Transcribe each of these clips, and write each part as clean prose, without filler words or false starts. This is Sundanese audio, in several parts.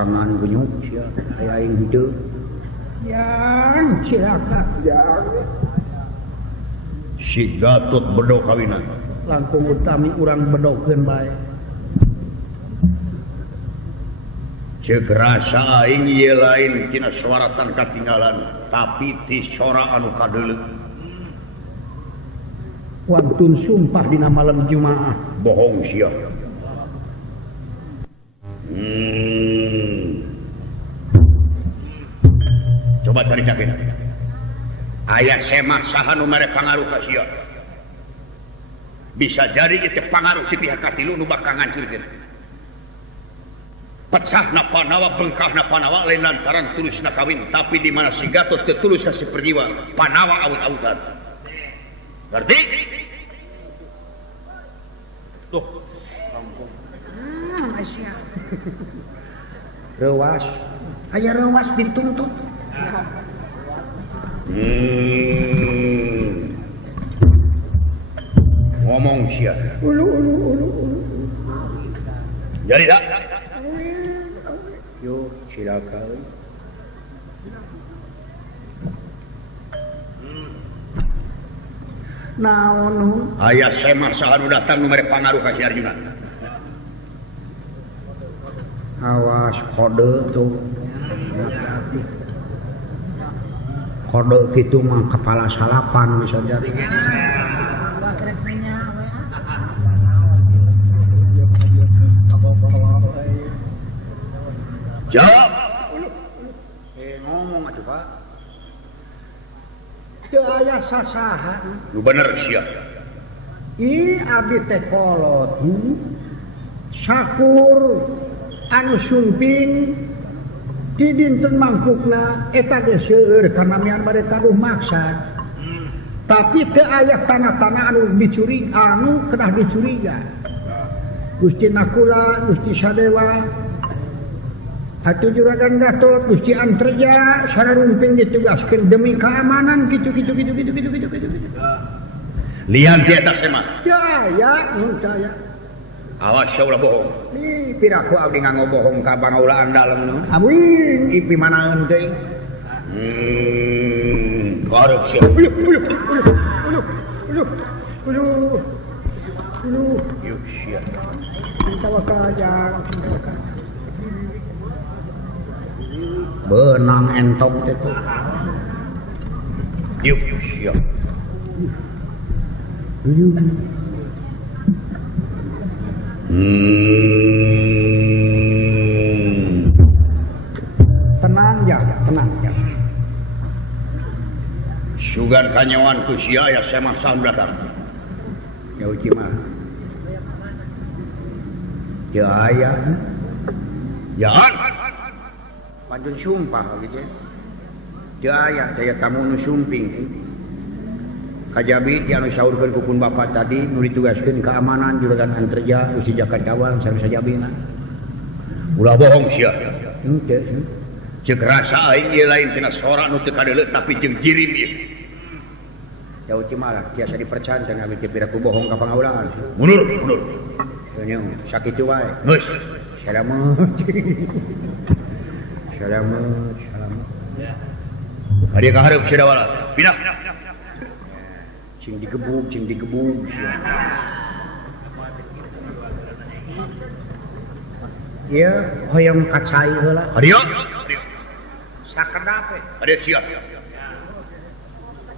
sorangan gunyuk sia aya aing hideu yang cilaka yang si Gatot bedo kawinan langkung utami urang bedokeun bae ceuk rasa aing ieu lain tina suaratan katinggalan tapi ti sora anu kadeuleu wantun sumpah dina malam Jumaah bohong sia coba cari kakek aya semak saha nu mere pangaruh ka sia bisa jadi itu pangaruh ti pihak katilu nu bakal ngancurkeun pecahna panawa bengkahna panawa lain lantaran tulusna kawin tapi di mana si Gatot teu tulus ka si Perjiwa panawa aut-autan ngerti tuh Asia rewas aya rewas dituntut ngomong sia ulu jadi dah yo silakan naon aya semak saha nu datang nu mere pangaruh ka si Arjuna awas kode tuh kode gitu mah kepala salapan bisa jadi jawab ngomong atuh Pak teu aya sasaha nu bener sia i abdi teh kolot sakur anu sumping di dinten mangkukna eta ge seueur kana mian bade taduh maksad tapi teu aya tanda-tanda anu dicuri anu kedah dicuriga Gusti Nakula Gusti Sadewa atuh Juragan Gatot Gusti Antreja sararumping ditugaskeun demi keamanan kitu lian ti eta semah ya mun saya awas ya ulah bohong ih piraku abdi nganggo bohong ka bangaulaan dalem abing ipi manaeun teh karep sia yuk sia tawakal aja benang entok itu yuk sia tenang ya sugan kanyawan ku sia ya semak saha datang ya uji mah ya aya jaan panjun sumpah gitu ya aya daya tamu nu sumping kajabi ti anu saurkeun ku pun bapak tadi nu ditugaskeun keamanan Juragan Antreja Gusti Jakadawal sareng sajabina ulah bohong sia henteu ceuk rasa aing ieu lain tina sora nu teu kadeuleu tapi jeung jirim ieu ya uci mah tiasa dipercaya can abdi teh piraku bohong ka pangaulaan mundur nya sakitu wae geus salamet ari ka hareup sia dawala pindah cing digebug ieu hoyong kacai heula adio sakedap we adio sia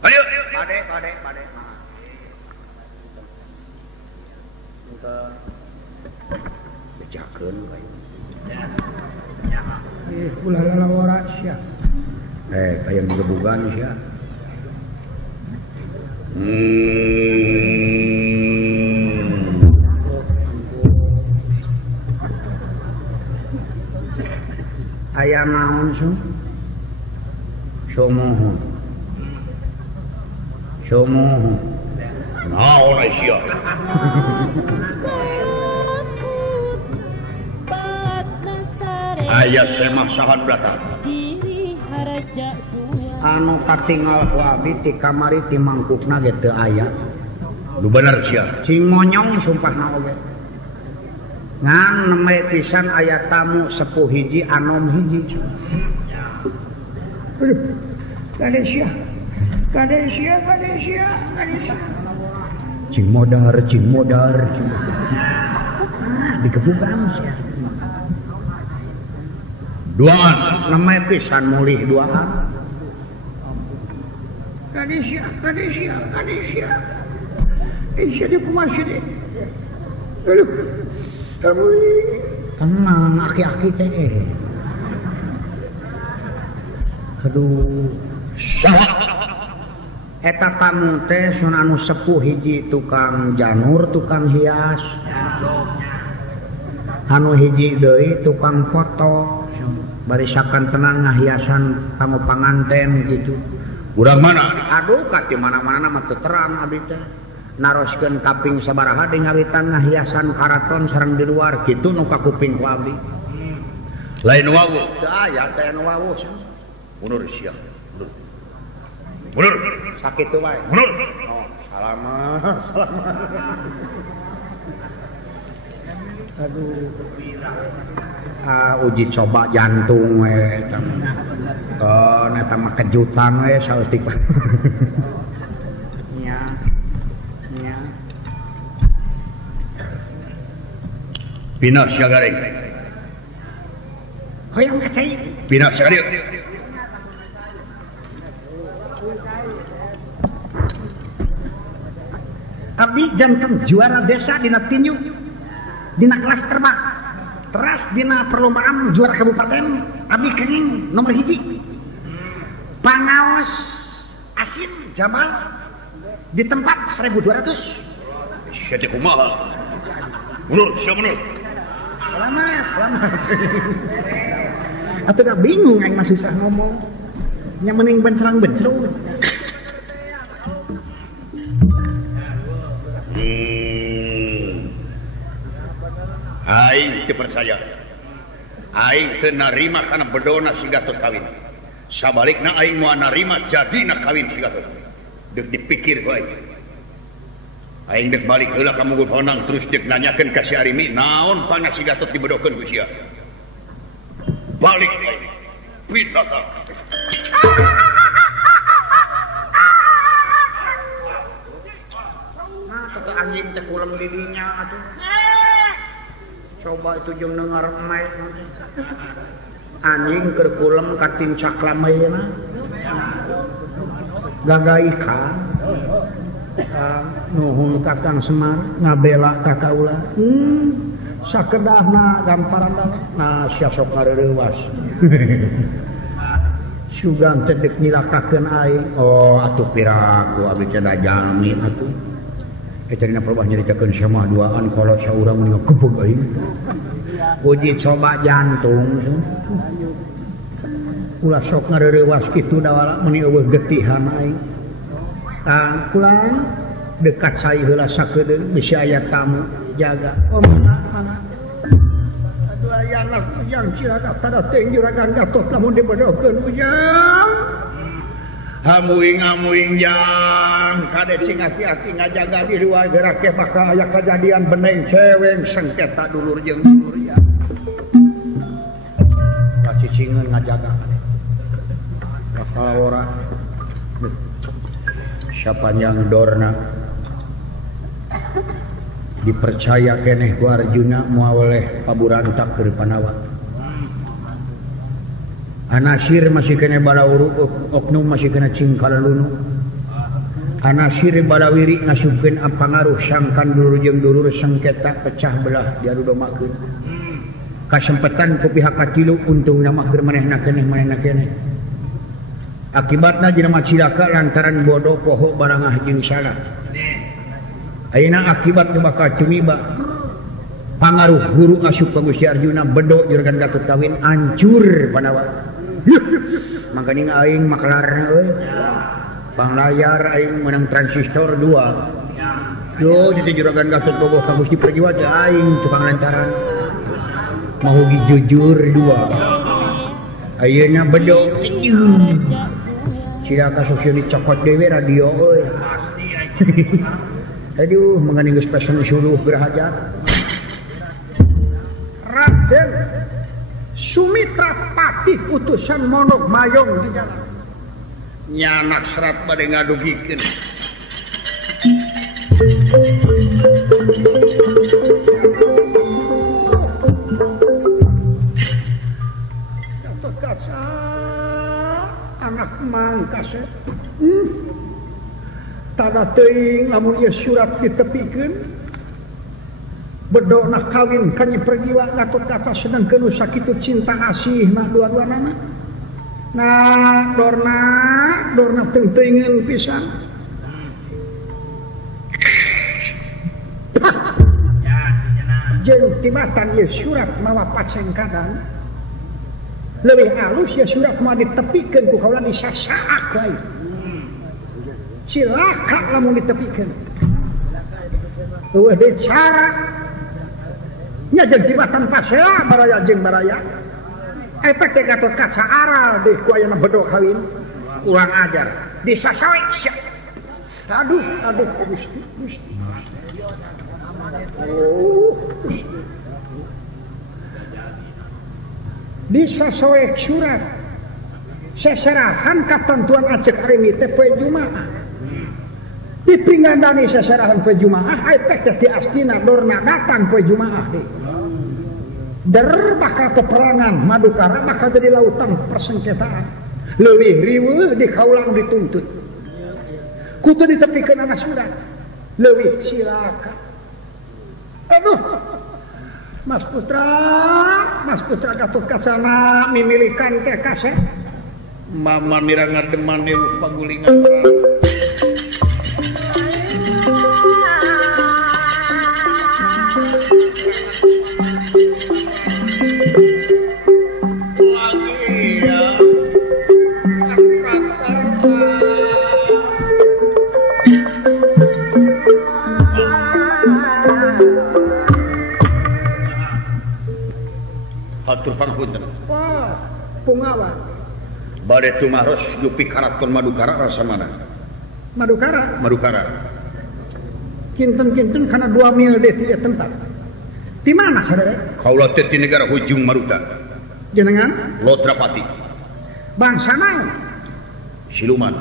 adio bade engke bejakeun bae ulah lalawara sia hayang digebugan sia aya naon somoho naon sia aya semak saha datang anu katinggal ku abdi ti kamari ti mangkukna ge teu aya nu bener sia cing monyong sumpahna oge ngan neme pisan aya tamu sepuh hiji anom hiji. Kadesia. Cing modar. Dikebukan sia. Duaan neme pisan mulih duaan. Kadesia. Di kumasih deh. Aduh. Tenang aki-aki teh. Aduh. Eta tamu teh sun anu sepuh hiji tukang janur, tukang hias. Anu hiji deui tukang foto. Barisakan tenang ngahiasan tamu panganten gitu. Urang mana? Aduh kati mana-mana mah teu terang abdi teh. Naroskeun kaping sabaraha di ngawitan ngahiasan karaton sareng di luar kitu nu ka kuping ku abdi. Lain wawu. Teu aya teh anu wawu. Munur sia. Munur. Sakitu wae. Munur. Oh, salamat. Aduh. Uji coba jantung we. Eta mah kejutan we saeutik. Nya. Pina Syagareng. Hoyong kacai. Pina Syagareng. Abdi jantan juara desa dina tinju, dina kelas terbang, teras dina perlombaan juara kabupaten. Abdi kenging nomor hiji. Pangaos asin Jamal di tempat 1200. Syati kumaha. Munur. Selamat. Atuh dah bingung aing mah susah ngomong. Nya mending bencerang-bencerung. Aing teu percaya. Aing teu narima kana bedona si Gatot kawin. Sabalikna aing moal narima jadina kawin si Gatot. Deuk dipikir ku aing. Aing dek balik heula ka Mungguh Honang terus dek nanyakeun ka si Arimi naon pangna si Gatot dibedokeun ku sia. Balik aing. Pitata. Nah, kata anjing teh kulem dirinya atuh. Coba itu jeung dengar mai. Anjing keur kulem ka tincak lameuna. Gagaika. Nuhun Kakang Semar ngabela ka kaula. Sakedahna gamparan nah sia sok ngareurewas. Sugan teh deuk nyilakakeun aing. Oh atuh piraku abdi teh da jalmi atuh. Eta dina perbah nyaritakeun sia mah duaan kolot saurang mending gebeg aing. Uji coba jantung. Ulah sok ngareurewas kitu da wala meuni eueuh getihan aing. Pulang dekat saya heula sakedeung bisi aya tamu jaga. Oh mana. Aduh aya anak yang cilaka pada teh juragan Gatot lamun dibedokeun ujang. Hamuing jang kade sing hati-hati ngajaga di luar gerak ke bakal aya kejadian beneng ceweng sengketa dulur jeung dulur ya. Kacicingeun ngajaga. Bakal ora sapanjang dorna dipercaya keneh ku Arjuna moal oleh paburantak keur Panawa. Anasir masih kena balauru oknum masih kena cingkalalunu. Anasir balawiri ngasupkeun pangaruh sangkan dulur jeung dulur sengketa pecah belah diarudomakeun. Kasempetan ku pihak katilu untungna mah keur manehna keneh. Akibatna jelema cilaka lantaran bodoh poho barangah jeung salah. Ayeuna akibat nu bakal tumiba pangaruh guru asup ka Gusti Arjuna bedo juragan Gatot kawin hancur Panawa. Mangkana aing maklarna euy. Panglayar aing menang transistor 2. Yo di juragan Gatot bogoh ka Gusti Prajiwa teh aing tukang lantaran. Mahugi jujur 2. Ayeuna bedo. Cilaka sosial dicokot dewe radio euy. Aduh, mengenai geus pesen suluh berhajat. Raden Sumitra Patih utusan Monok Mayong di jalan. Nyanak serat bade ngadugikeun. Gatot Kaca anak mangkas. Tada teuing lamun ieu surat ditepikeun. Bedona kawin kan pergiwa Gatot Kaca sedengkeun sakitu cinta asih nah dua-duana. Nah, dorna teuing-teuingeun pisan. Jeung tibatan ieu surat mawa pacengkadan. Leuwih alus ieu surat mah ditepikeun ku kaula disasaak wae. Cilaka lamun ditepikeun. Eueuh deui cara nya jeung tibatan pasea baraya jeung baraya. Eta teh Gatot Kaca aral deh ku ayeuna bedo kawin. Kurang ajar. Disasawe sia. Aduh Gusti. Disasawe surat. Seserahan katentuan acek arimi teh poe Jumaah. Dipingandani seserahan poe Jumaah eta teh di astina dorna datang poe Jumaah deh. Bakal peperangan Madukara bakal jadi lautan persengketaan. Leuwih riweuh di kaulang dituntut. Kudu ditepikeun anak surat. Leuwih cilaka. Aduh. Mas Putra Gatot Kaca mimilikan teh kase. Mama mira ngademan deui pagulingan. Atur pangpunten. Wah, pungawa. Bade tumaros yupi karaton Madukara rasa mana? Madukara. Kinten-kinten kana 2 mil deh ti tempat. Di mana saudara? Kaula teh ti negara Hujung Maruta. Jenengan? Lodrapati. Bangsa naon? Siluman.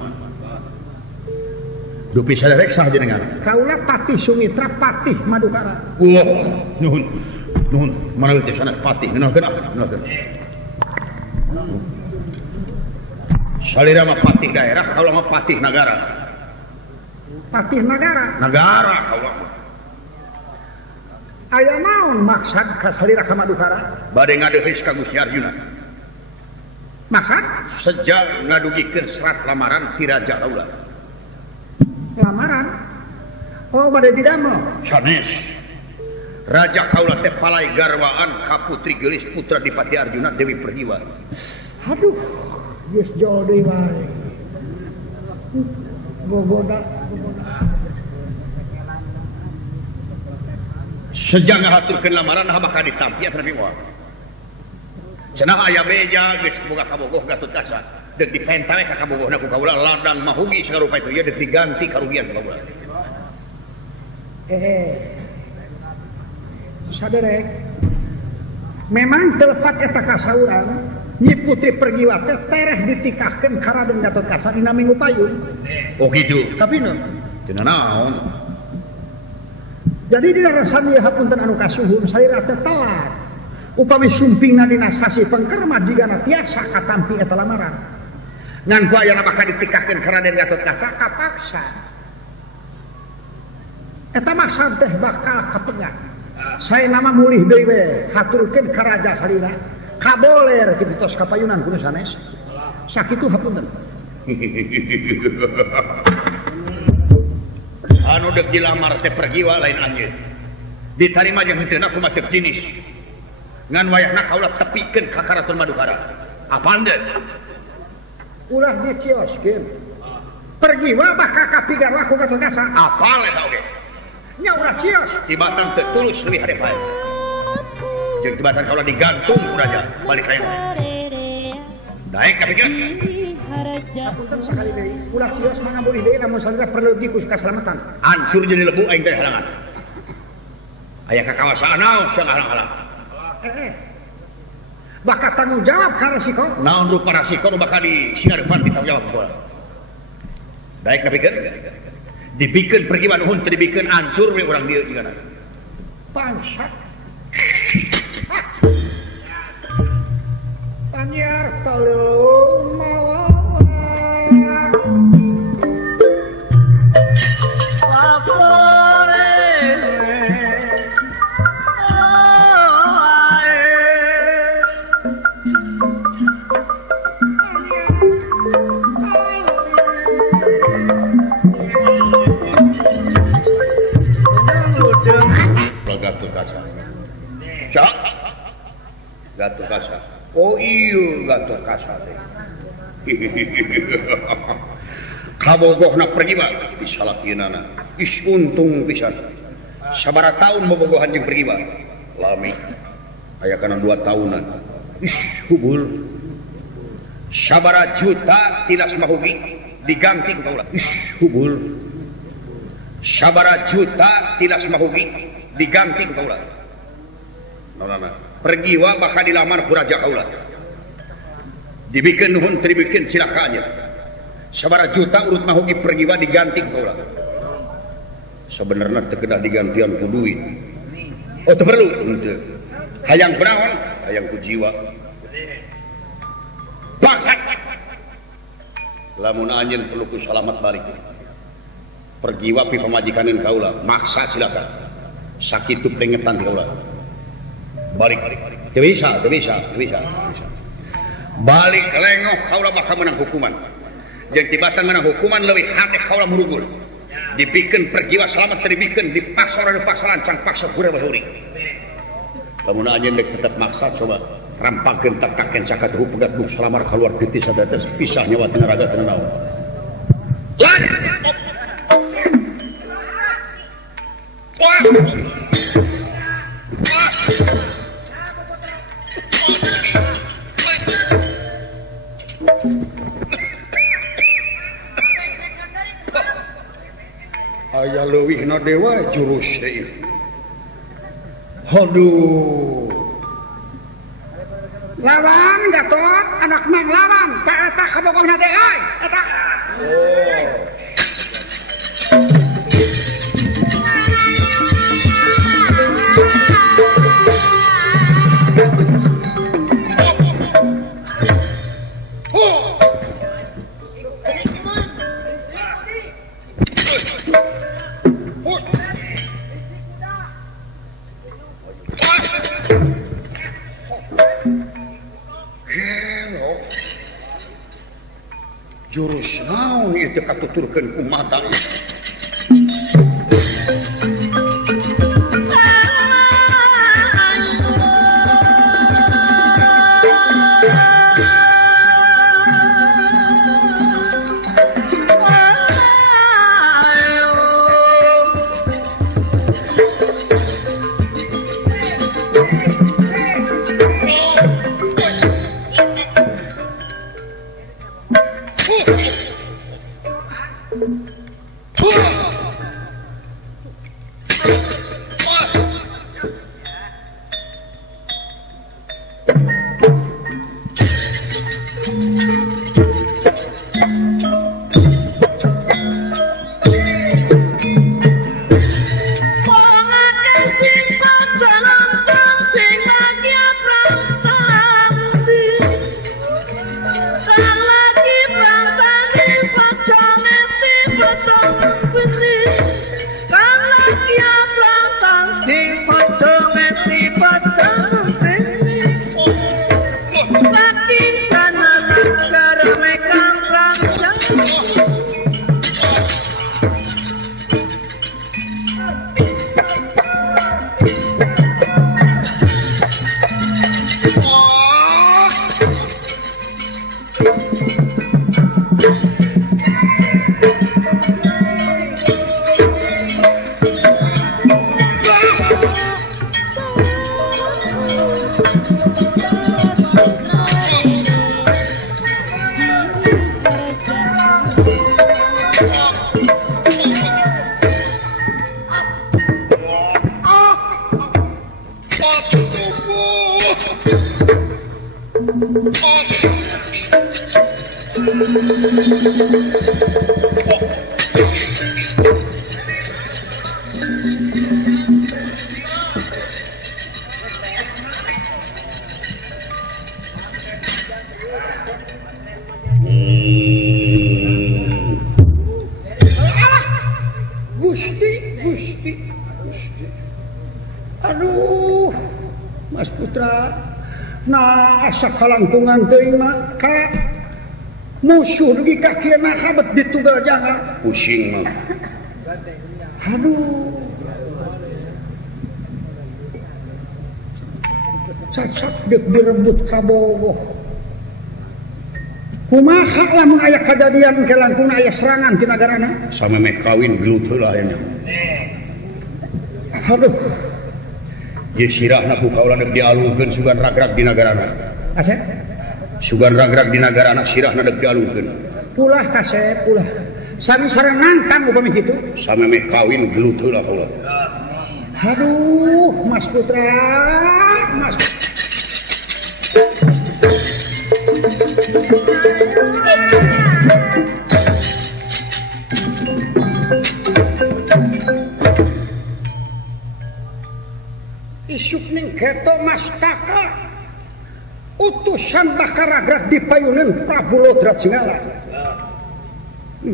Dupi sadaya sah jenengan. Kaula Patih Sumitra Patih Madukara. Wah, nuhun. Mana teh sanes Patih, nuhun. Salira mah Patih daerah, kaula mah Patih negara. Patih negara. Negara kaula. Aya naon maksud ka salira ka Madukara? Bade ngadeuheus ka Gusti Arjuna. Maksud? Sejak ngadugikeun serat lamaran ti Raja kaula. Lamaran? Oh, bade didamel. Sanes. Raja kaula teh palai garwaan ka putri geulis putra Dipati Arjuna Dewi Pertiwi. Aduh, geus jauh deui wae. Gogoda. Sejak ngahaturkeun lamaran bakal ditampi atuh Nabi Muhammad. Cenah aya beja geus boga kabogoh Gatot Kaca. Deuk dipentawe ka kabogohna ku kaula ladang mahugi sagarupa itu ieu deuk diganti karugian ka kaula. Saderek, memang telepat eta kasauran Nyi Putri Pergiwa teh tereh ditikahkeun ka Raden Gatot Kaca dina Minggu Payung. Oh gitu. Tapi no, cenah naon? jadi dina rasana ieu hapunten anu kasuhun salira teh telat. Upami sumpingna dina sasi pengkerma jigana tiasa katampi eta lamaran. Ngan ku ayeuna bakal ditikahkeun ka Raden Gatot Kaca kapaksa. Eta maksud teh bakal kapengat. Saya nama mulih deui we haturkeun ka raja salira. Kaboler kitu tos kapayunan kudu sanes. Sakitu hapunten. Anu deuk dilamar teh Pergiwa lain anjeun. Ditarima jeung henteu ku macet jinis. Ngan wayahna kaula tepikeun ka karaton Madukara. Apaan deuk? Ulah dicioskeun. Pergiwa bakal kapigarwa ku Gatot Kaca. Apal eta oge? Nya urang cios tibatan teu tulus leuwih harepae. Jeung tibatan kaula digantung ku raja balik ka ente. Daek kapikiran. Hapunten sakali deui, ulah cios mangga boleh deui namun salira perlu di ku kaselamatan. Hancur jadi lebu aing teh halangan. Aya kakawasaan naon sing halang-halang. bakal tanggung jawab ka resiko naon rupa resiko nu bakal disingarepan ditanggung jawab ku daek napikeun dibikeun pergi nuhun teu dibikeun ancur we urang dieu jigana bangsat anyar tolong mawa Gatot Kaca. Oh iya Gatot Kaca teh. Kabogohna pergi mah disalahkeunana. Is untung pisan. Sabaraha taun bobogohan jeung pergi mah. Lami. Aya kana 2 tahunan. Is hubul. Sabaraha juta tilas mahugi diganti ku kaula. Is hubul. Sabaraha juta tilas mahugi diganti ku kaula. Nonana. Pergi wa bakal dilamar ku raja kaula. Dibikeun nuhun teu dibikeun silakan aja. Sabaraha juta urut mahugi pergi wa diganti ku kaula. Sabenerna teu kedah digantian ku duit. Oh teu perlu henteu. Hayang kunaon? Hayang ku jiwa. Bangsat. Lamun anjeun perlu ku salamat balik. Pergi wa pi pamajikaneun kaula, maksa silakan. Sakitu pengetan ti kaula. Balik. Teu bisa. Balik lengoh kaula bakal menang hukuman. Jeung tibatan menang hukuman leuwih hate kaula murugul. Dipikeun pergiwa selamat teu dipikeun dipaksa urang dipaksa lancang paksa gura bahuri. Lamun anjeun dek tetep maksa coba rampangkeun takakeun sakatuhu pegat buk salamar kaluar titi sadates pisah nyawa tina raga tina naon. Lan. Aya leuwihna dewa jurus deui. Haduh. lawan Gatot anak mang lawan tak eta kabogohna teh ai eta jurus naon ieu teh katuturkeun ku mata. Gusti. Aduh, Mas Putra. Nah, asa kalangkungan teuing mah ka musuh di kakiana habet ditunggal jangan. Pusing mah. Aduh. Cacat dek direbut kabogoh. Kumaha lamun aya kejadian ke langkungna aya serangan ti nagarana? Sameme kawin gelut heula aya. Aduh. Ye sirahna ku kaula deuk dialungkeun sugan ragrag di nagarana. Asep? Sugan ragrag di nagarana sirahna deuk dialungkeun. Ulah kasep, ulah. Sami sareng nantang upami kitu. Sameme kawin gelut heula kaula. Aduh, Mas Putra, Mas. Isuk ning keto mastaka utusan Bakaragrag dipayuneun Prabu Lodrajengala.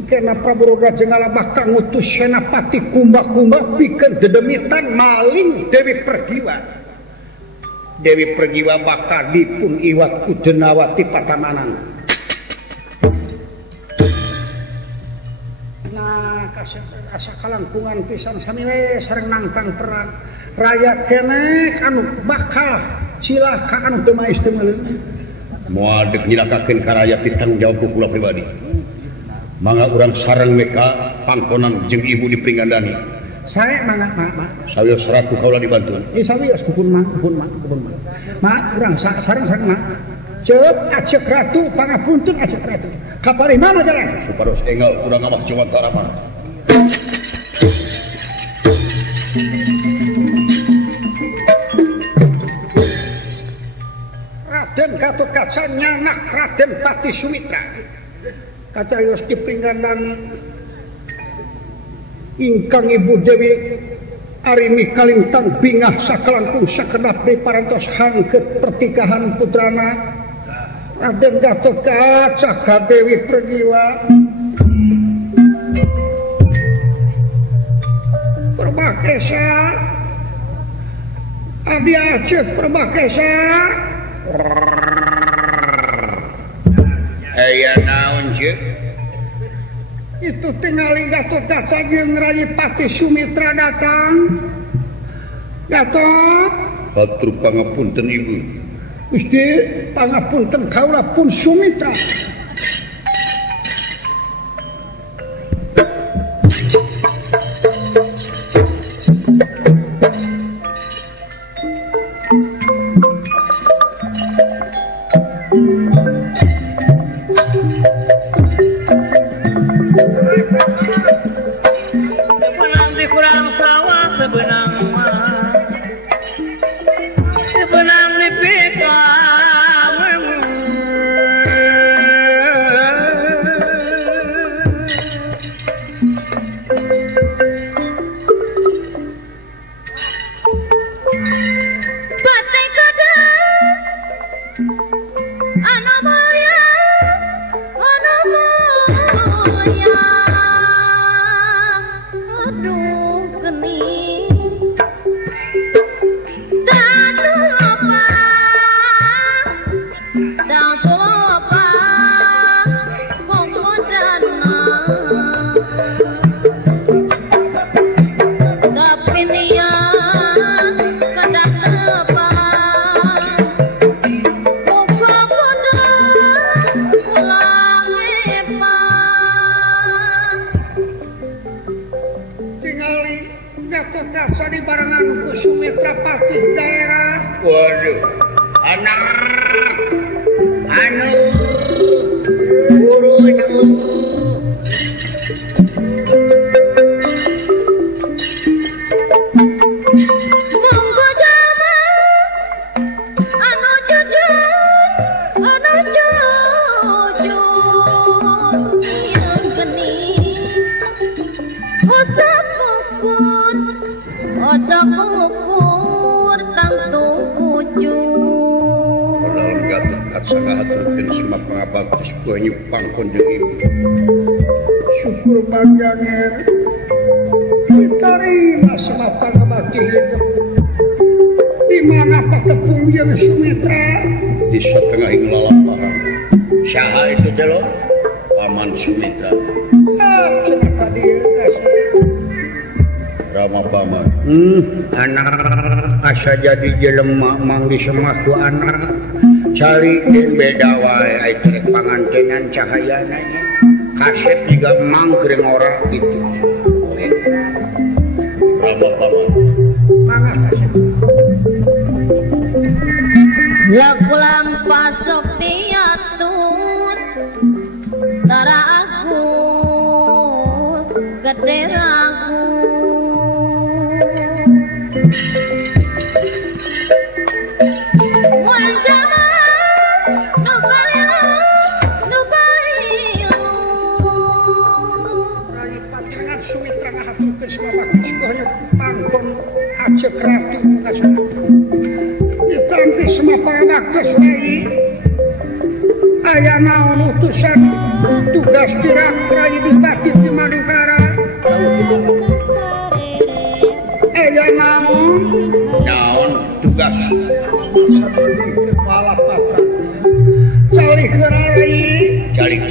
Kena Prabu Lodrajengala bakal ngutus senapati kumba-kumba pikeun dedemitan maling Dewi Pergiwa. Dewi Pergiwa bakal dipun iwat ku Denawati Patamanan. Nah, kasih asa kalangkungan pisan sami we sareng nantang perang. Rakyat keneh anu bakal cilaka anu teu maes teu meuleun. Moal deuk nyilakakeun ka rakyat ditanggung jawab ku kula pribadi. Mangga urang sareng meka pangkonan jeung ibu dipringgandani. Sae mangga sawios ratu kaula dibantuan. Sawios kupun mang. Mak urang sareng mak. Ceuk acek ratu pangapunten acek ratu. Kaparimana jalan? Supados enggal urang amah jawantara mah. Raden Gatotkaca nyanak Raden Pati Sumitra. Kacayos dipringgandani ingkang Ibu Dewi Arimi kalintang bingah sakelangkung sakedap diparantos hangkeut pertikahan putrana Raden Gatotkaca ka Dewi Pergiwa. Perbakesa Adi Aceh Perbakesa. Aya naon ceuk? Itu tingali Gatotkaca jeung Rai Pati Sumitra datang. Gatot, Hatur pangapunten Ibu. Gusti, pangapunten kaula pun Sumitra. banyak pangkon jeung syukur panjangnya diterima semata ngebati hidup di mana Patepung jeung Sumitra di setengahing lalampahan saha itu teh lo Paman Sumitra cenah dia Rama Paman anak asa jadi jelema manggi semah ku anak cari dan beda wae aya rek pangantenan cahayana kaset juga manggreng ora gitu Rama Paman mangga kaset lagu lampasok diatur tara aku gede ragu Aceh Ratu ditampi semua pangakes wae aya naon utusan tugas Tirakrai di Batit di Manungkara aya naon tugas kepala patra calik gerai calik